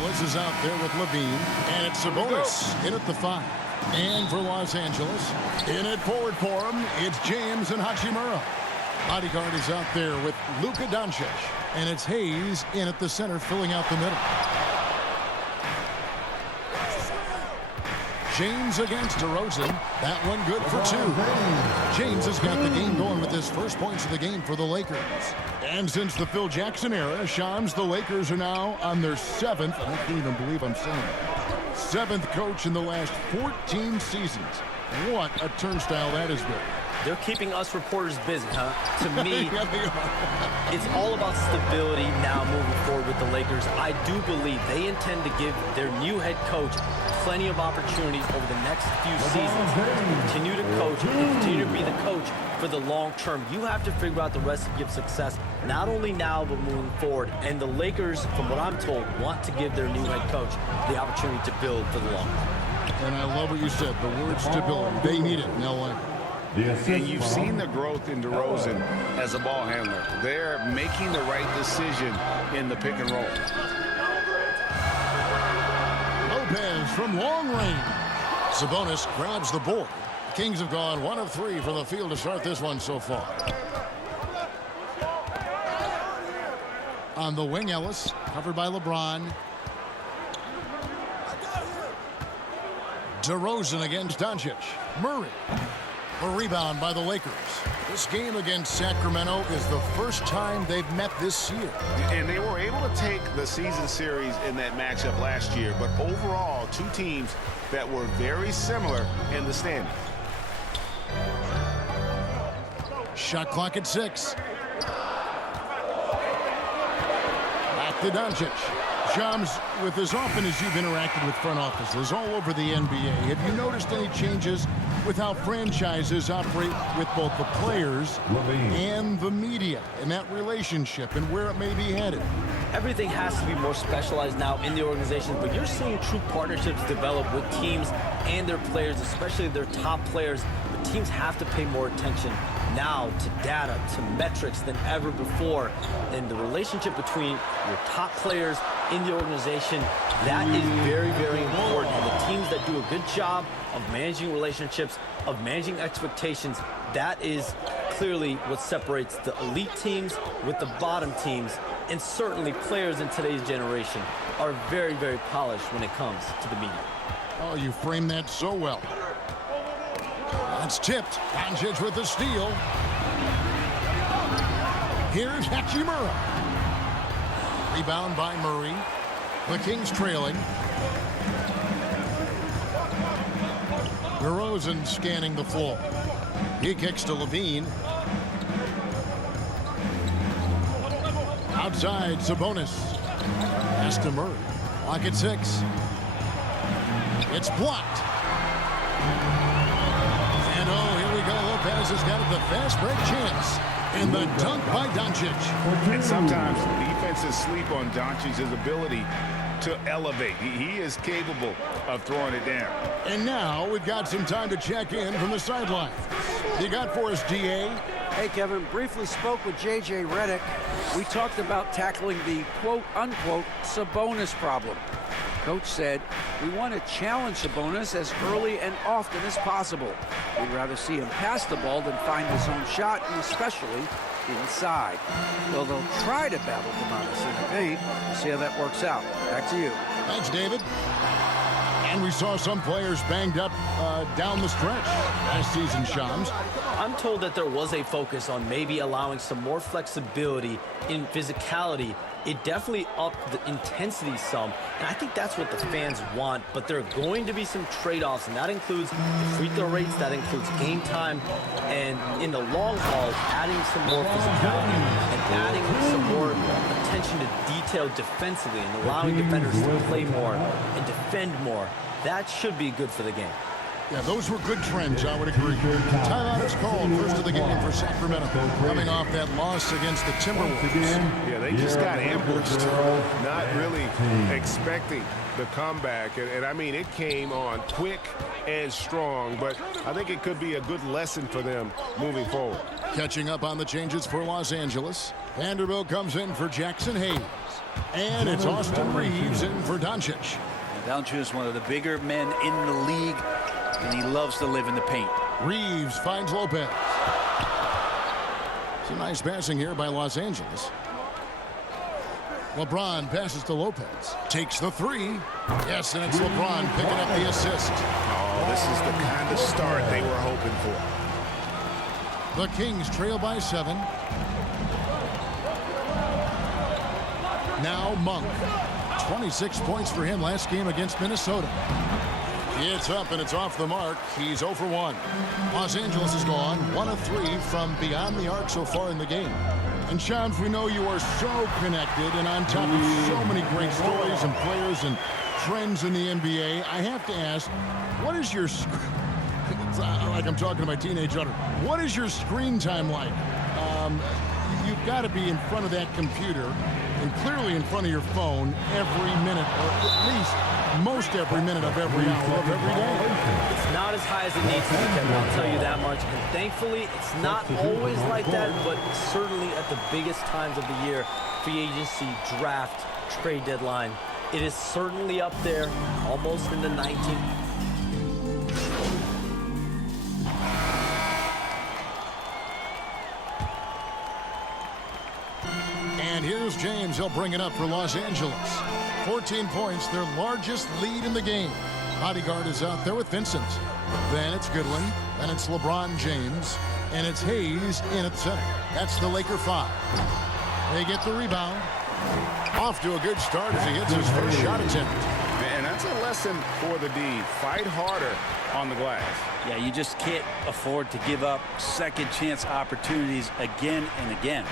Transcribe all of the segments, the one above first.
Ellis is out there with Levine. And it's Sabonis in at the 5. And for Los Angeles, in at forward for him, it's James and Hachimura. Bodyguard is out there with Luka Doncic. And it's Hayes in at the center, filling out the middle. James against DeRozan. That one good for 2. James has got the game going with his first points of the game for the Lakers. And since the Phil Jackson era, Shams, the Lakers are now on their 7th, I can't even believe I'm saying it, 7th coach in the last 14 seasons. What a turnstile that has been. They're keeping us reporters busy, huh? To me, it's all about stability now moving forward with the Lakers. I do believe they intend to give their new head coach plenty of opportunities over the next few seasons to continue to coach and continue to be the coach for the long term. You have to figure out the recipe of success, not only now, but moving forward. And the Lakers, from what I'm told, want to give their new head coach the opportunity to build for the long term. And I love what you said, the word stability. They need it in L.A. And you've seen the growth in DeRozan as a ball handler. They're making the right decision in the pick and roll. Lopez from long range. Sabonis grabs the board. The Kings have gone 1 of 3 from the field to start this one so far. On the wing, Ellis, covered by LeBron. DeRozan against Doncic. Murray. A rebound by the Lakers. This game against Sacramento is the first time they've met this year. And they were able to take the season series in that matchup last year, but overall, 2 teams that were very similar in the standings. Shot clock at 6. Back to Doncic. Shams, with as often as you've interacted with front offices all over the NBA, have you noticed any changes with how franchises operate with both the players and the media and that relationship and where it may be headed? Everything has to be more specialized now in the organization, but you're seeing true partnerships develop with teams and their players, especially their top players. But teams have to pay more attention now to data, to metrics than ever before. And the relationship between your top players in the organization, that is very, very important. And the teams that do a good job of managing relationships, of managing expectations, that is clearly what separates the elite teams with the bottom teams. And certainly players in today's generation are very, very polished when it comes to the media. Oh, you framed that so well. That's tipped. Doncic with the steal. Here's Hachimura. Rebound by Murray. The Kings trailing. DeRozan scanning the floor. He kicks to Levine. Outside, Sabonis. Pass to Murray. Clock at 6. It's blocked. And oh, here we go. Lopez has got the fast break chance. And the dunk by Doncic. And sometimes defenses sleep on Doncic's ability to elevate. He is capable of throwing it down. And now we've got some time to check in from the sideline. You got for us, DA? Hey, Kevin, briefly spoke with J.J. Redick. We talked about tackling the quote-unquote Sabonis problem. Coach said, we want to challenge Sabonis as early and often as possible. We'd rather see him pass the ball than find his own shot, and especially inside. Well, they'll try to battle him out of center paint. We'll see how that works out. Back to you. Thanks, David. And we saw some players banged up down the stretch last season, Shams. I'm told that there was a focus on maybe allowing some more flexibility in physicality. It definitely upped the intensity some, and I think that's what the fans want, but there are going to be some trade-offs, and that includes the free throw rates, that includes game time, and in the long haul, adding some more physicality and adding some more attention to detail defensively and allowing defenders to play more and defend more. That should be good for the game. Yeah, those were good trends, I would agree. Timeout is called, first of the game for Sacramento, coming off that loss against the Timberwolves. Yeah, they just got ambushed, not really expecting the comeback. And I mean, it came on quick and strong, but I think it could be a good lesson for them moving forward. Catching up on the changes for Los Angeles. Vanderbilt comes in for Jackson Hayes. And it's Austin Reeves in for Doncic. Doncic is one of the bigger men in the league, and he loves to live in the paint. Reeves finds Lopez. Some nice passing here by Los Angeles. LeBron passes to Lopez. Takes the three. Yes, and it's LeBron picking up the assist. Oh, this is the kind of start they were hoping for. The Kings trail by 7. Now Monk. 26 points for him last game against Minnesota. It's up and it's off the mark. He's 0 for 1. Los Angeles is gone 1 of 3 from beyond the arc so far in the game. And Shams, we know you are so connected and on top of so many great stories and players and trends in the NBA. I have to ask, what is your, like I'm talking to my teenage daughter, what is your screen time like? You've got to be in front of that computer and clearly in front of your phone every minute, or at least most every minute of every hour of every day. It's not as high as it needs to be, Kevin, I'll tell you that much. And thankfully, it's not always like that, but certainly at the biggest times of the year, free agency, draft, trade deadline, it is certainly up there, almost in the 19th. And here's James. He'll bring it up for Los Angeles. 14 points, their largest lead in the game. Bodyguard is out there with Vincent. Then it's Goodwin. Then it's LeBron James. And it's Hayes in at center. That's the Laker 5. They get the rebound. Off to a good start as he hits his first shot attempt. And that's a lesson for the D. Fight harder on the glass. Yeah, you just can't afford to give up second chance opportunities again and again.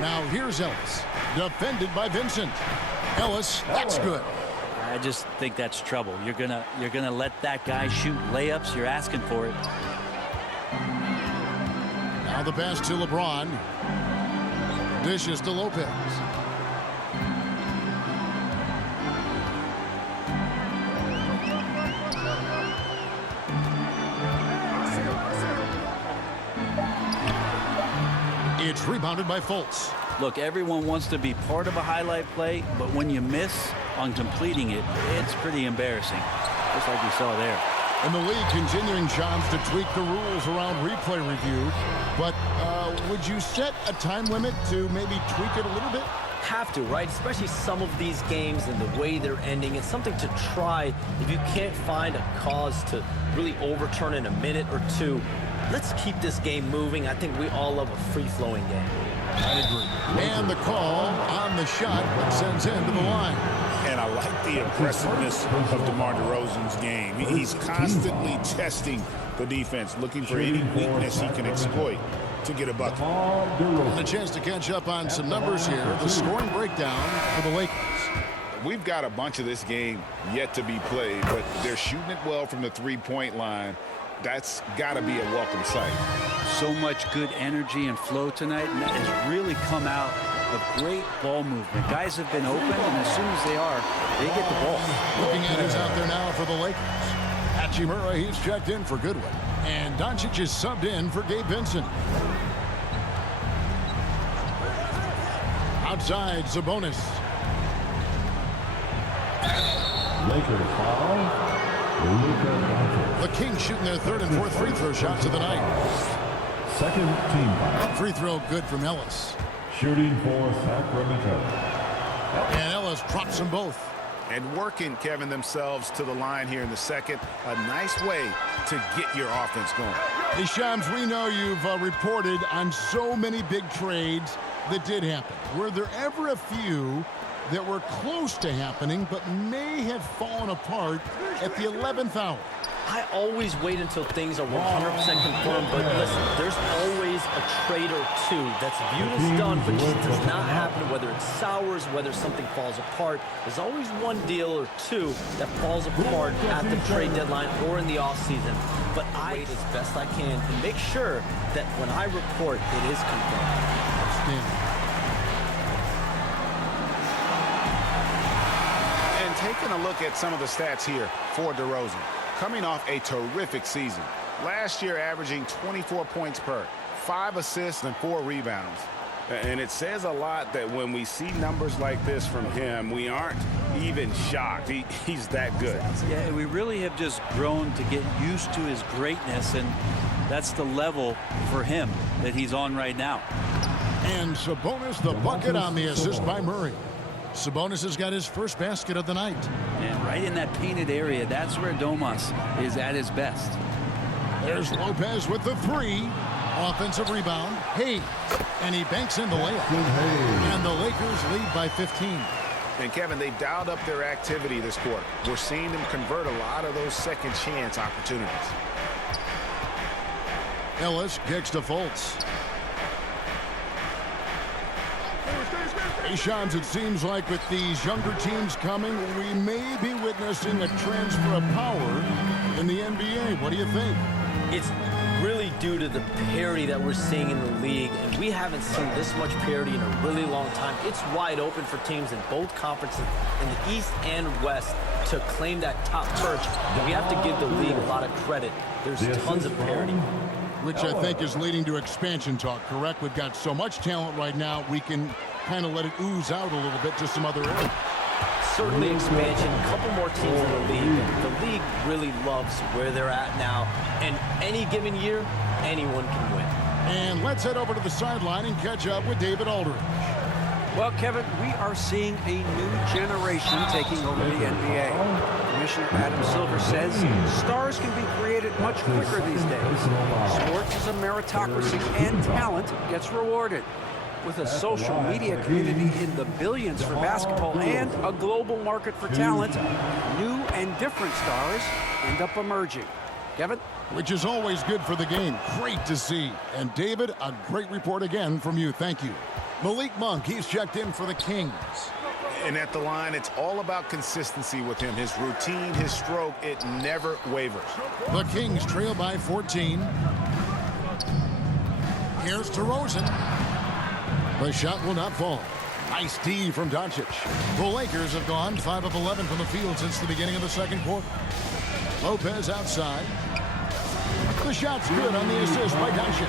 Now here's Ellis, defended by Vincent. Ellis, that's good. I just think that's trouble. You're gonna let that guy shoot layups. You're asking for it. Now the pass to LeBron. Dishes to Lopez. It's rebounded by Fultz. Look, everyone wants to be part of a highlight play, but when you miss on completing it, it's pretty embarrassing, just like we saw there. And the league continuing, Shams, to tweak the rules around replay review. But would you set a time limit to maybe tweak it a little bit? Have to, right? Especially some of these games and the way they're ending. It's something to try. If you can't find a cause to really overturn in a minute or two, let's keep this game moving. I think we all love a free-flowing game. I agree. And the call on the shot that sends him to the line. And I like the impressiveness of DeMar DeRozan's game. He's constantly testing the defense, looking for any weakness he can exploit to get a bucket. And a chance to catch up on some numbers here. The scoring breakdown for the Lakers. We've got a bunch of this game yet to be played, but they're shooting it well from the three-point line. That's got to be a welcome sight. So much good energy and flow tonight, and that has really come out of great ball movement. Guys have been open, and as soon as they are, they get the ball. Looking at who's out there now for the Lakers. Hachimura, he's checked in for Goodwin. And Doncic is subbed in for Gabe Vincent. Outside, Sabonis. Lakers foul. The Kings shooting their third and fourth free throw shots of the night. Second team foul. Free throw good from Ellis. Shooting for Sacramento. And Ellis drops them both. And working, Kevin, themselves to the line here in the second. A nice way to get your offense going. Hey, Shams, we know you've reported on so many big trades that did happen. Were there ever a few that were close to happening but may have fallen apart at the 11th hour? I always wait until things are 100% confirmed, but listen, there's always a trade or two that's viewed as done, but just does not happen, whether it sours, whether something falls apart. There's always one deal or two that falls apart at the trade deadline or in the offseason. But I wait as best I can and make sure that when I report, it is confirmed. And taking a look at some of the stats here for DeRozan. Coming off a terrific season. Last year averaging 24 points per, 5 assists and 4 rebounds. And it says a lot that when we see numbers like this from him, we aren't even shocked. He's that good. Yeah, we really have just grown to get used to his greatness, and that's the level for him that he's on right now. And Sabonis the bucket on the assist by Murray. Sabonis has got his first basket of the night. And right in that painted area, that's where Domas is at his best. There's Lopez with the 3. Offensive rebound. Hayes. And he banks in the layup. And the Lakers lead by 15. And Kevin, they've dialed up their activity this quarter. We're seeing them convert a lot of those second chance opportunities. Ellis kicks to Fultz. Hey, Shams, it seems like with these younger teams coming, we may be witnessing a transfer of power in the NBA. What do you think? It's really due to the parity that we're seeing in the league, and we haven't seen this much parity in a really long time. It's wide open for teams in both conferences, in the East and West, to claim that top perch. And we have to give the league a lot of credit. There's tons of parity. Which I think is leading to expansion talk, correct? We've got so much talent right now, we can kind of let it ooze out a little bit to some other areas. Certainly expansion, a couple more teams in the league. The league really loves where they're at now, and any given year, anyone can win. And let's head over to the sideline and catch up with David Aldridge. Well, Kevin, we are seeing a new generation taking over the NBA. Commissioner Adam Silver says stars can be created much quicker these days. Sports is a meritocracy, and talent gets rewarded. With a social media community in the billions for basketball and a global market for talent, new and different stars end up emerging. Kevin? Which is always good for the game. Great to see. And David, a great report again from you. Thank you. Malik Monk, he's checked in for the Kings. And at the line, it's all about consistency with him. His routine, his stroke, it never wavers. The Kings trail by 14. Here's DeRozan. The shot will not fall. Nice D from Doncic. The Lakers have gone 5 of 11 from the field since the beginning of the second quarter. Lopez outside. The shot's good on the assist by Doncic.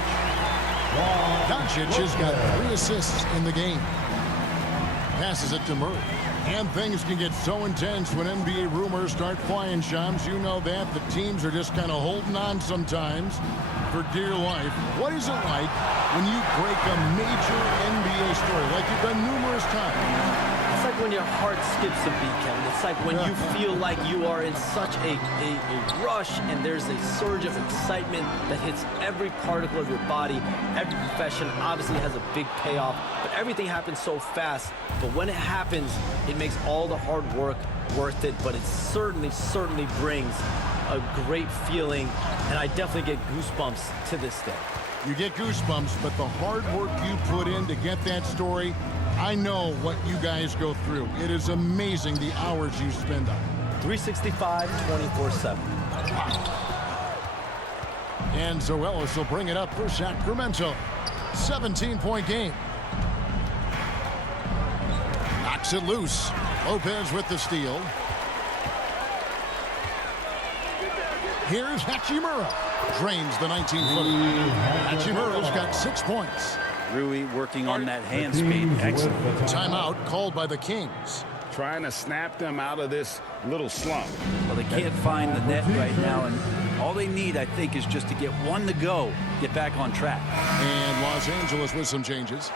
Doncic has got 3 assists in the game. Passes it to Murray. And things can get so intense when NBA rumors start flying, Shams. You know that. The teams are just kind of holding on sometimes for dear life. What is it like when you break a major NBA story, like you've done numerous times? It's like when your heart skips a beat, Kevin. It's like when you feel like you are in such a rush, and there's a surge of excitement that hits every particle of your body. Every profession obviously has a big payoff, but everything happens so fast. But when it happens, it makes all the hard work worth it, but it certainly brings a great feeling, and I definitely get goosebumps to this day. You get goosebumps, but the hard work you put in to get that story, I know what you guys go through. It is amazing the hours you spend on it. 365, 24/7. And Zoelis will bring it up for Sacramento. 17-point game. Knocks it loose. Lopez with the steal. Here's Hachimura. Drains the 19-footer. Hachimura's got 6 points. Rui working on that hand speed. Excellent. Timeout called by the Kings. Trying to snap them out of this little slump. Well, they can't find the net right now, and all they need, I think, is just to get one to go, get back on track. And Los Angeles with some changes.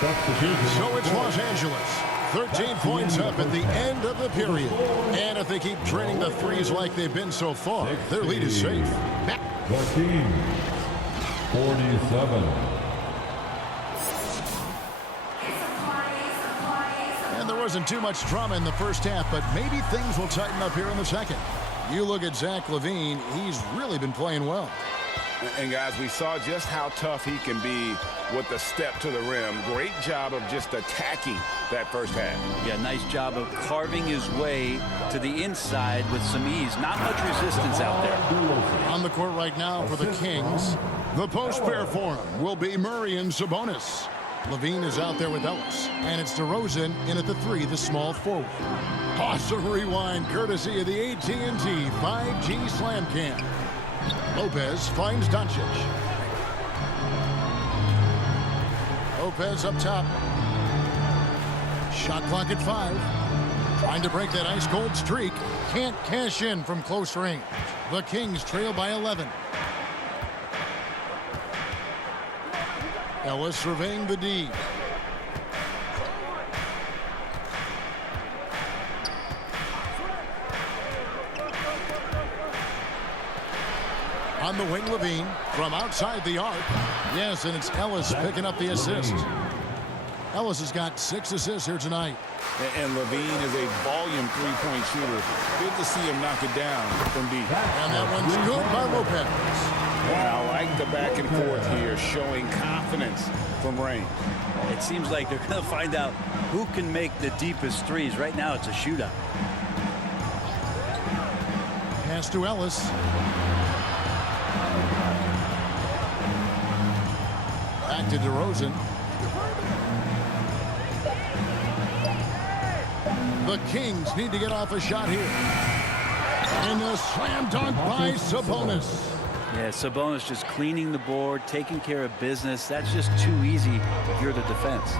So it's Los Angeles. 13 points up at the end of the period. And if they keep draining the threes like they've been so far, their lead is safe. The Kings, 47. And there wasn't too much drama in the first half, but maybe things will tighten up here in the second. You look at Zach LaVine, he's really been playing well. And guys, we saw just how tough he can be with the step to the rim. Great job of just attacking that first half. Yeah, nice job of carving his way to the inside with some ease. Not much resistance out there. On the court right now for the Kings, the post pair for him will be Murray and Sabonis. Levine is out there with Ellis. And it's DeRozan in at the 3, the small forward. Awesome rewind courtesy of the AT&T 5G Slam Cam. Lopez finds Doncic. Lopez up top. Shot clock at 5. Trying to break that ice-cold streak. Can't cash in from close range. The Kings trail by 11. Ellis surveying the D. On the wing, Levine from outside the arc. Yes, and it's Ellis picking up the assist. Ellis has got 6 assists here tonight. And Levine is a volume three-point shooter. Good to see him knock it down from deep. And that one's good by Lopez. I like the back and forth here, showing confidence from range. It seems like they're going to find out who can make the deepest threes. Right now, it's a shootout. Pass to Ellis. Back to DeRozan. The Kings need to get off a shot here. And a slam dunk by Sabonis. Yeah, Sabonis just cleaning the board, taking care of business. That's just too easy if you're the defense.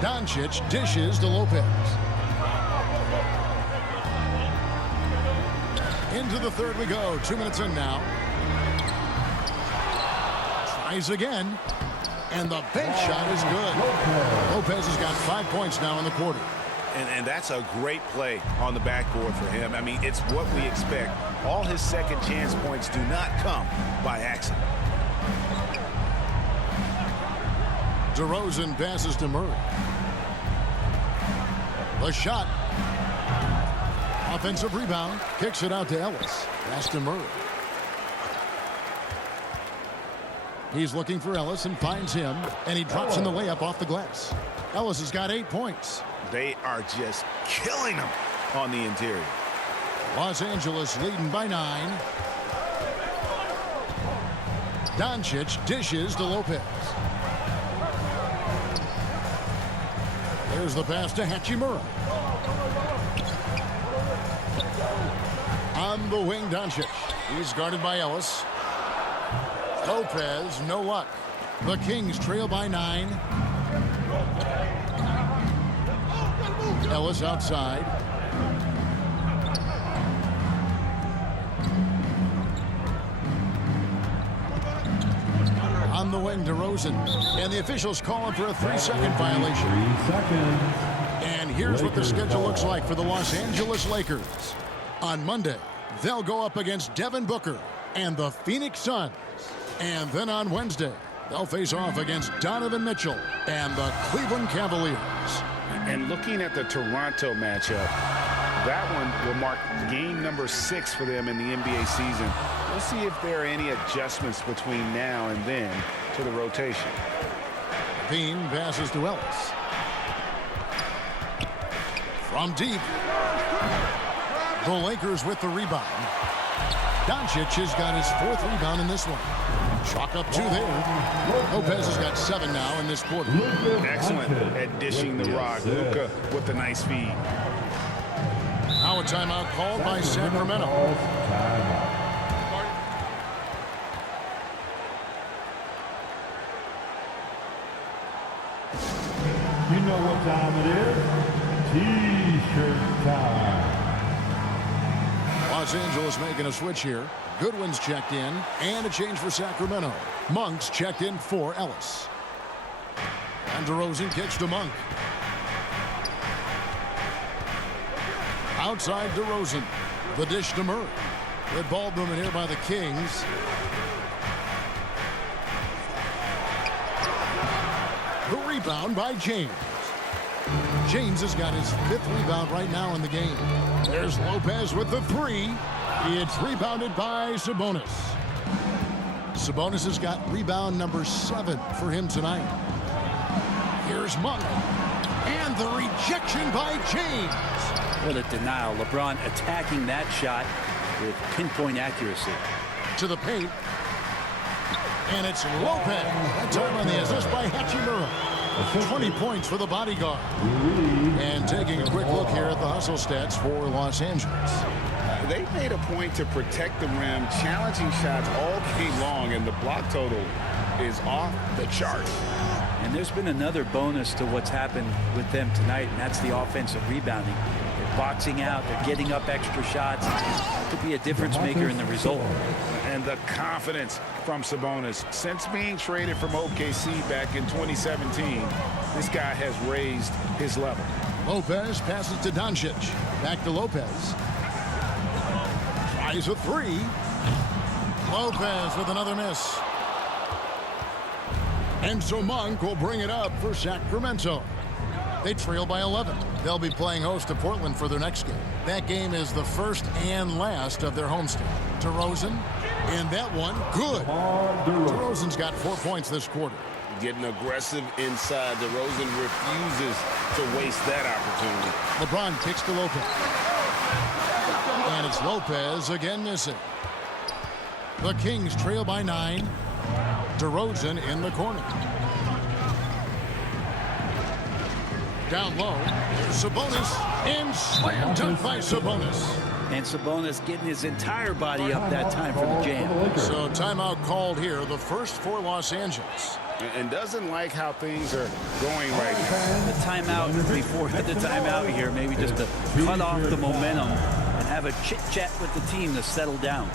Doncic dishes to Lopez. Into the third we go. 2 minutes in now. Tries again. And the bench shot is good. Lopez has got 5 points now in the quarter. And that's a great play on the backboard for him. I mean, it's what we expect. All his second chance points do not come by accident. DeRozan passes to Murray. The shot. Offensive rebound. Kicks it out to Ellis. Pass to Murray. He's looking for Ellis and finds him. And he drops in the layup off the glass. Ellis has got 8 points. They are just killing them on the interior. Los Angeles leading by 9. Doncic dishes to Lopez. There's the pass to Hachimura. On the wing, Doncic. He's guarded by Ellis. Lopez, no luck. The Kings trail by 9. Ellis outside. On the wing, DeRozan. And the officials calling for a 3-second violation. 3 seconds. And here's what the schedule looks like for the Los Angeles Lakers. On Monday, they'll go up against Devin Booker and the Phoenix Suns. And then on Wednesday, they'll face off against Donovan Mitchell and the Cleveland Cavaliers. And looking at the Toronto matchup, that one will mark game number 6 for them in the NBA season. We'll see if there are any adjustments between now and then to the rotation. Bean passes to Ellis. From deep. The Lakers with the rebound. Doncic has got his 4th rebound in this one. Chalk up 2 there. Lopez has got 7 now in this quarter. Excellent at dishing the rock. Luka with the nice feed. Now a timeout called by Sacramento. You know what time it is? T-shirt time. Los Angeles making a switch here. Goodwin's checked in, and a change for Sacramento. Monk's checked in for Ellis. And DeRozan kicks to Monk. Outside DeRozan. The dish to Murray. Good ball movement here by the Kings. The rebound by James. James has got his 5th rebound right now in the game. There's Lopez with the 3. It's rebounded by Sabonis. Sabonis has got rebound number 7 for him tonight. Here's Monk. And the rejection by James. What a denial. LeBron attacking that shot with pinpoint accuracy. To the paint. And it's Lopez. That time on the assist by Hachimura. 20 points for the bodyguard. And taking a quick look here at the hustle stats for Los Angeles. They made a point to protect the rim, challenging shots all game long, and the block total is off the chart. And there's been another bonus to what's happened with them tonight, and that's the offensive rebounding. They're boxing out, they're getting up extra shots. Could be a difference maker in the result. And the confidence from Sabonis. Since being traded from OKC back in 2017, this guy has raised his level. Lopez passes to Doncic. Back to Lopez. Tries a three. Lopez with another miss. And so Monk will bring it up for Sacramento. They trail by 11. They'll be playing host to Portland for their next game. That game is the first and last of their homestand. DeRozan, and that one, good. DeRozan's got 4 points this quarter. Getting aggressive inside. DeRozan refuses to waste that opportunity. LeBron kicks to Lopez. And it's Lopez again missing. The Kings trail by 9. DeRozan in the corner. Down low, Sabonis, and slam dunk by Sabonis. And Sabonis getting his entire body up that time for the jam. So timeout called here, the first for Los Angeles. And doesn't like how things are going right now. The timeout before the timeout here, maybe just to cut off the momentum and have a chit-chat with the team to settle down.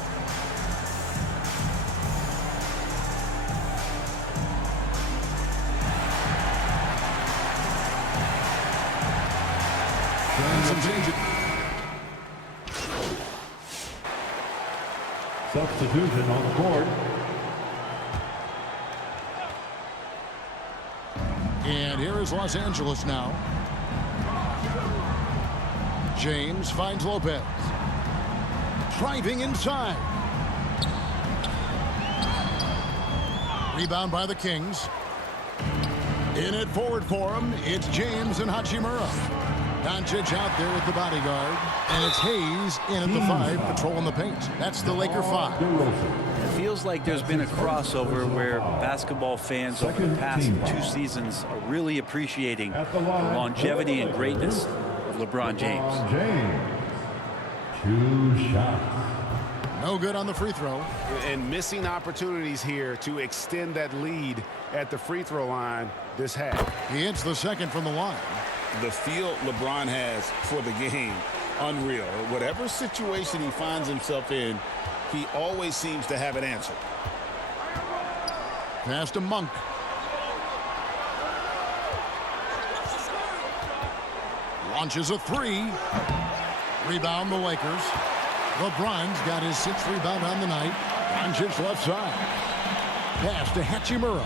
Substitution on the court. And here is Los Angeles now. James finds Lopez. Driving inside. Rebound by the Kings. In it forward for him, it's James and Hachimura. Doncic out there with the bodyguard. And it's Hayes in at the 5, patrolling the paint. That's the Laker 5. It feels like there's been a crossover where basketball fans over the past 2 seasons are really appreciating the longevity and greatness of LeBron James. 2 shots. No good on the free throw. And missing opportunities here to extend that lead at the free throw line this half. He hits the second from the line. The feel LeBron has for the game, unreal. Whatever situation he finds himself in, he always seems to have an answer. Pass to Monk. Launches a 3. Rebound the Lakers. LeBron's got his 6th rebound on the night. Doncic left side. Pass to Hachimura.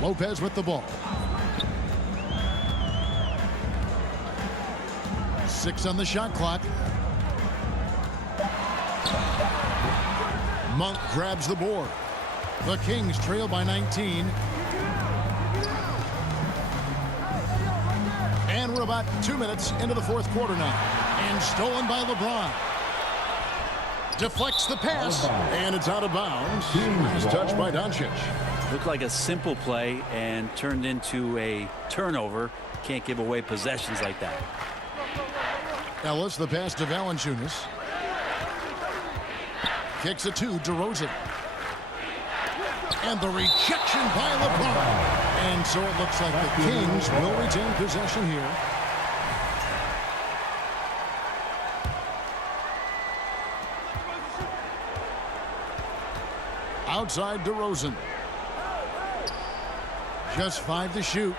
Lopez with the ball. 6 on the shot clock. Monk grabs the board. The Kings trail by 19. And we're about 2 minutes into the 4th quarter now. And stolen by LeBron. Deflects the pass. And it's out of bounds. Nice touch by Doncic. Looked like a simple play and turned into a turnover. Can't give away possessions like that. Ellis, the pass to Valanciunas. Kicks it to DeRozan. And the rejection by LeBron. And so it looks like the Kings will retain possession here. Outside DeRozan. Just 5 to shoot.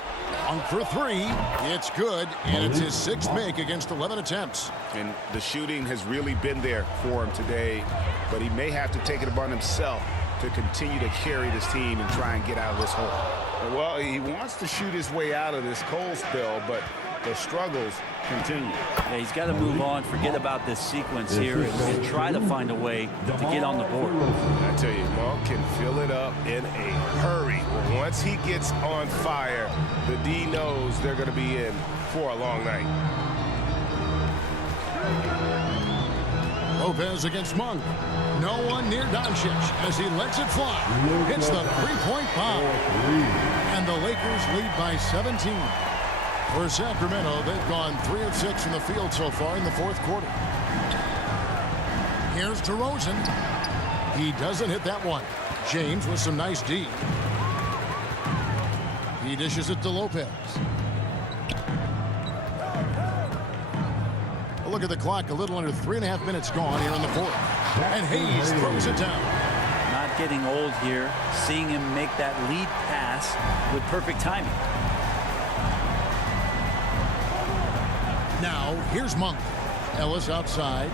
On for 3. It's good, and it's his 6th make against 11 attempts. And the shooting has really been there for him today, but he may have to take it upon himself to continue to carry this team and try and get out of this hole. Well, he wants to shoot his way out of this cold spell, but the struggles continue. Yeah, he's got to move on, forget about this sequence here, and try to find a way to get on the board. I tell you, Monk can fill it up in a hurry. Once he gets on fire, the D knows they're going to be in for a long night. Lopez against Monk. No one near Doncic as he lets it fly. Hits the three-point bomb. And the Lakers lead by 17. For Sacramento, they've gone 3 of 6 from the field so far in the fourth quarter. Here's DeRozan. He doesn't hit that one. James with some nice D. He dishes it to Lopez. Look at the clock, a little under 3.5 minutes gone here in the fourth. And Hayes throws it down. Not getting old here. Seeing him make that lead pass with perfect timing. Now, here's Monk. Ellis outside.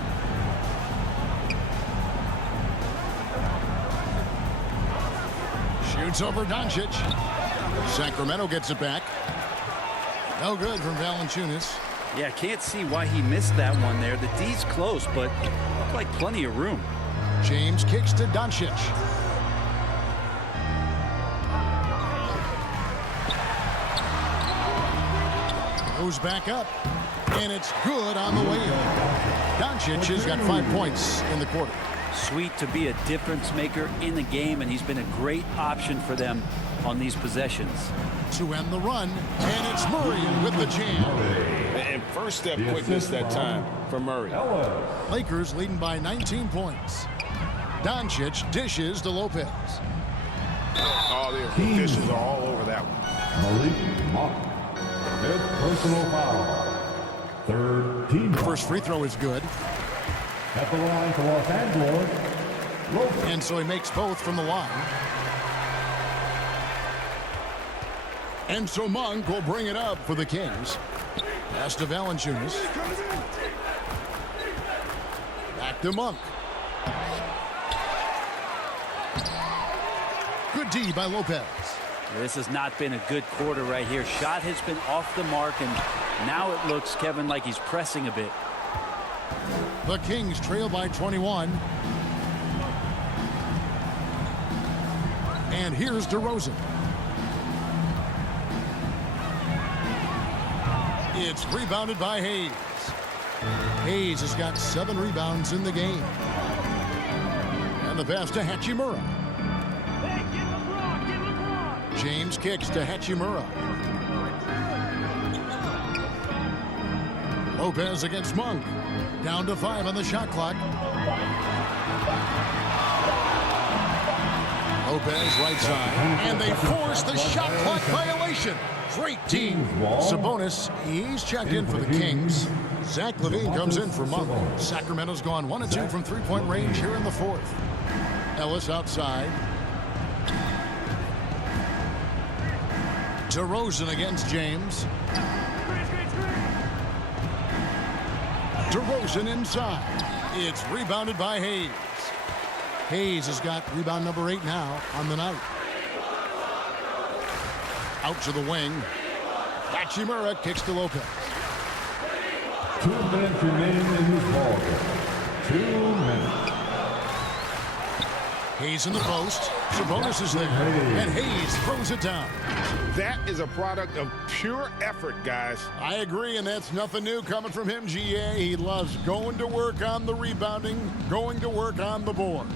Shoots over Doncic. Sacramento gets it back. No good from Valanciunas. Yeah, can't see why he missed that one there. The D's close, but looked like plenty of room. James kicks to Doncic. Goes back up. And it's good on the way in. Doncic has got 5 points in the quarter. Sweet to be a difference maker in the game, and he's been a great option for them on these possessions. To end the run, and it's Murray with the jam. And first step quickness that time for Murray. Lakers leading by 19 points. Doncic dishes to Lopez. Oh, the officials are all over that one. Malik Monk. Fifth personal foul. Third team. First free throw is good. At the line for Los Angeles, Lopez. And so he makes both from the line. And so Monk will bring it up for the Kings. Pass to Valanciunas. Back to Monk. Good D by Lopez. This has not been a good quarter right here. Shot has been off the mark, and now it looks, Kevin, like he's pressing a bit. The Kings trail by 21. And here's DeRozan. It's rebounded by Hayes. Hayes has got 7 rebounds in the game. And the pass to Hachimura. James kicks to Hachimura. Lopez against Monk. Down to 5 on the shot clock. Lopez right side. And they force the shot clock violation. Great team. Sabonis, he's checked in for the Kings. Zach LaVine comes in for Monk. Sacramento's gone 1 of 2 from three-point range here in the fourth. Ellis outside. DeRozan against James. DeRozan inside. It's rebounded by Hayes. Hayes has got rebound number 8 now on the night. Out to the wing. Hachimura kicks to Lopez. 2 minutes remaining in this ball game. 2 minutes. Hayes in the post. Sabonis is there. And Hayes throws it down. That is a product of pure effort, guys. I agree, and that's nothing new coming from him, GA. He loves going to work on the rebounding, going to work on the boards.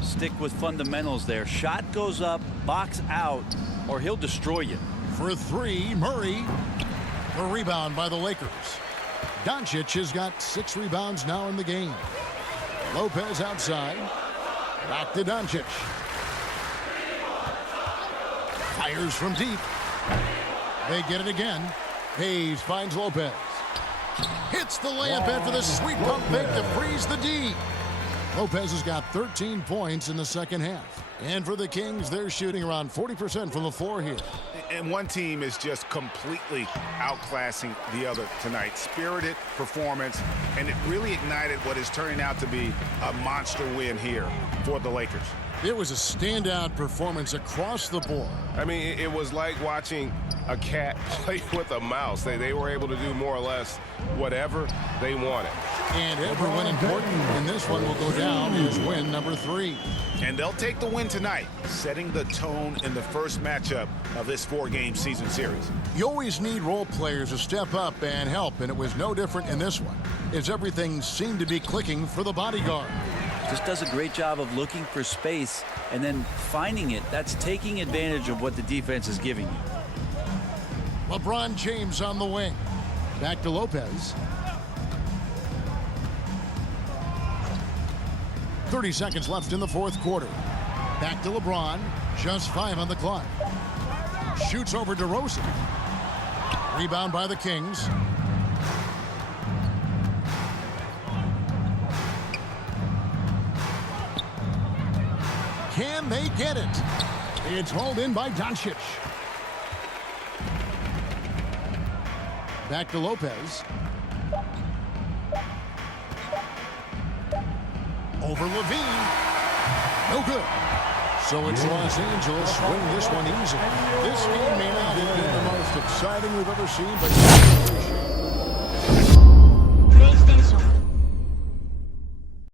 Stick with fundamentals there. Shot goes up, box out, or he'll destroy you. For 3, Murray. The rebound by the Lakers. Doncic has got 6 rebounds now in the game. Lopez outside. Back to Doncic. Fires from deep. They get it again. Hayes finds Lopez. Hits the layup in for the sweet pump fake to freeze the D. Lopez has got 13 points in the second half. And for the Kings, they're shooting around 40% from the floor here. And one team is just completely outclassing the other tonight. Spirited performance, and it really ignited what is turning out to be a monster win here for the Lakers. It was a standout performance across the board. I mean, it was like watching a cat play with a mouse. They were able to do more or less whatever they wanted. And every win important in this one will go down as win number 3. And they'll take the win tonight, setting the tone in the first matchup of this 4-game season series. You always need role players to step up and help, and it was no different in this one, as everything seemed to be clicking for the bodyguard. Just does a great job of looking for space and then finding it. That's taking advantage of what the defense is giving you. LeBron James on the wing. Back to Lopez. 30 seconds left in the fourth quarter. Back to LeBron. Just 5 on the clock. Shoots over DeRozan. Rebound by the Kings. Can they get it? It's hauled in by Doncic. Back to Lopez. Over Levine. No good. So it's Los Angeles win this one easily. This game may not have been the most exciting we've ever seen, but